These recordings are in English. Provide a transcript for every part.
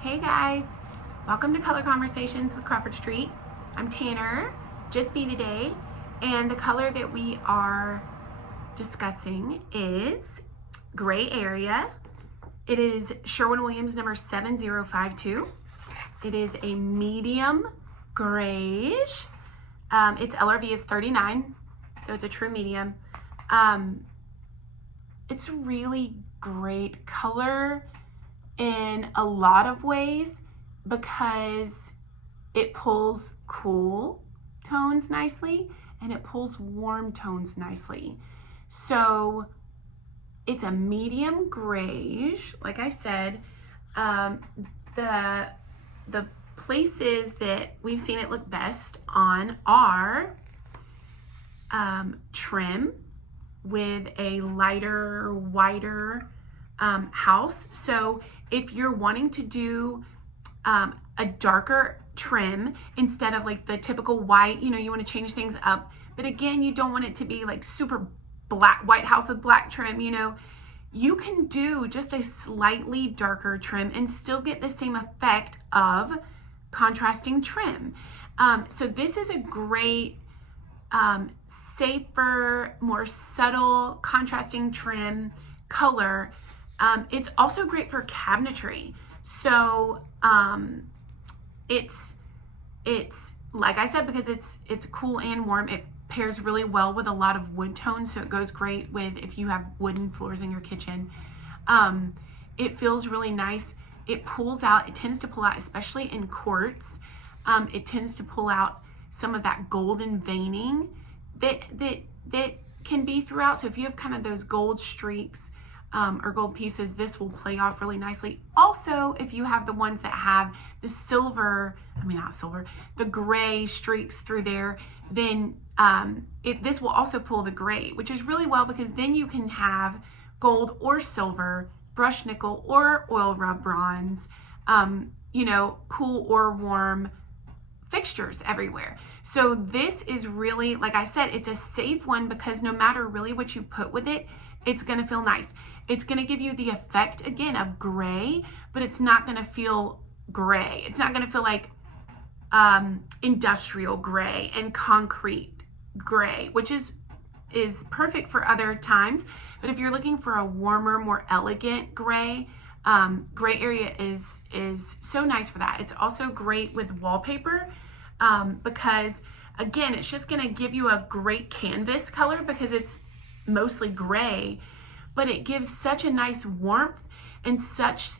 Hey guys, welcome to Color Conversations with Crawford Street. I'm Tanner, just me today, and the color that we are discussing is Gray Area. It is Sherwin Williams number 7052. It is a medium grayish. Its LRV is 39, so it's a true medium. It's a really great color in a lot of ways because it pulls cool tones nicely and it pulls warm tones nicely. So it's a medium grayish, like I said. The places that we've seen it look best on are trim with a lighter, whiter house. So if you're wanting to do a darker trim instead of like the typical white, you want to change things up, but again, you don't want it to be like super black, white house with black trim, you can do just a slightly darker trim and still get the same effect of contrasting trim. So this is a great, safer, more subtle contrasting trim color. It's also great for cabinetry. So it's like I said, because it's cool and warm, it pairs really well with a lot of wood tones. So it goes great with if you have wooden floors in your kitchen. It feels really nice. It pulls out, it tends to pull out, especially in quartz. It tends to pull out some of that golden veining that can be throughout. So if you have kind of those gold streaks or gold pieces, this will play off really nicely. Also, if you have the ones that have the the gray streaks through there, then this will also pull the gray, which is really well because then you can have gold or silver, brushed nickel or oil rub bronze, cool or warm fixtures everywhere. So this is really, like I said, it's a safe one because no matter really what you put with it, it's going to feel nice. It's going to give you the effect again of gray, but it's not going to feel gray. It's not going to feel like industrial gray and concrete gray, which is perfect for other times. But if you're looking for a warmer, more elegant gray, Gray Area is so nice for that. It's also great with wallpaper because again, it's just going to give you a great canvas color because it's mostly gray, but it gives such a nice warmth and such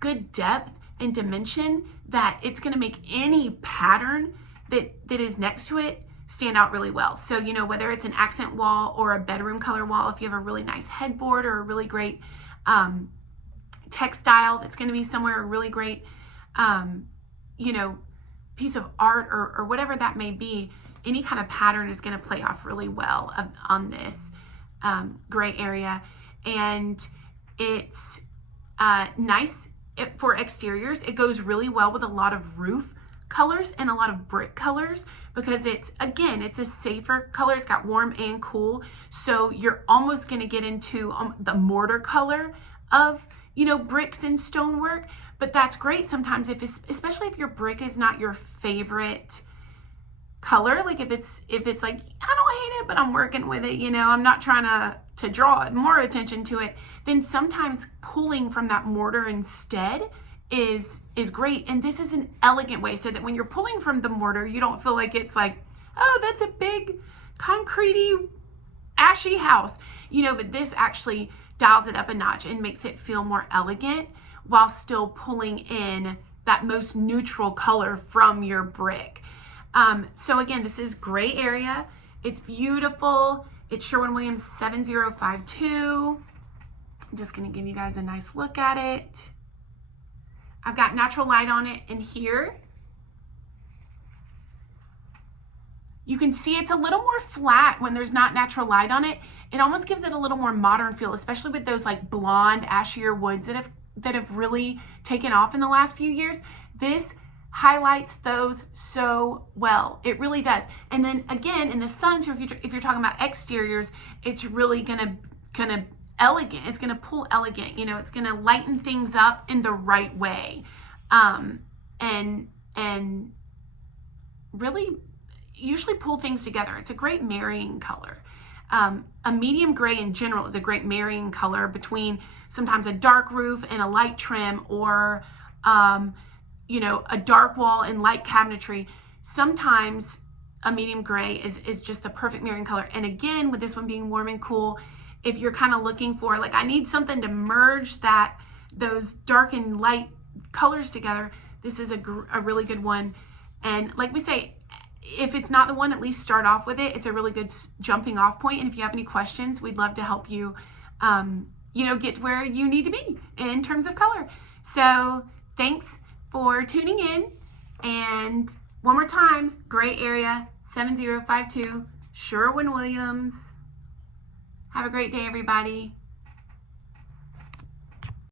good depth and dimension that it's going to make any pattern that is next to it stand out really well. So, whether it's an accent wall or a bedroom color wall, if you have a really nice headboard or a really great textile that's going to be somewhere, a really great, piece of art or whatever that may be, any kind of pattern is going to play off really well on this Gray Area. And it's nice for exteriors. It goes really well with a lot of roof colors and a lot of brick colors because it's a safer color. It's got warm and cool. So you're almost going to get into the mortar color of, bricks and stonework, but that's great sometimes especially if your brick is not your favorite color. Like if it's like, I don't hate it, but I'm working with it, I'm not trying to draw more attention to it, then sometimes pulling from that mortar instead is great. And this is an elegant way so that when you're pulling from the mortar, you don't feel like it's like, oh, that's a big concretey ashy house, but this actually dials it up a notch and makes it feel more elegant while still pulling in that most neutral color from your brick. So again, this is Gray Area. It's beautiful. It's Sherwin Williams 7052. I'm just going to give you guys a nice look at it. I've got natural light on it in here. You can see it's a little more flat when there's not natural light on it. It almost gives it a little more modern feel, especially with those like blonde, ashier woods that have really taken off in the last few years. This highlights those so well. It really does. And then again, in the sun, so if you're talking about exteriors, it's really gonna elegant. It's going to pull elegant. You know, it's going to lighten things up in the right way, and really usually pull things together. It's a great marrying color. A medium gray in general is a great marrying color between sometimes a dark roof and a light trim, or you know, a dark wall and light cabinetry. Sometimes a medium gray is just the perfect marrying color. And again, with this one being warm and cool, if you're kind of looking for, like, I need something to merge those dark and light colors together, this is a really good one. And like we say, if it's not the one, at least start off with it. It's a really good jumping off point. And if you have any questions, we'd love to help you, you know, get where you need to be in terms of color. So thanks for tuning in. And one more time, Gray Area 7052, Sherwin Williams. Have a great day, everybody.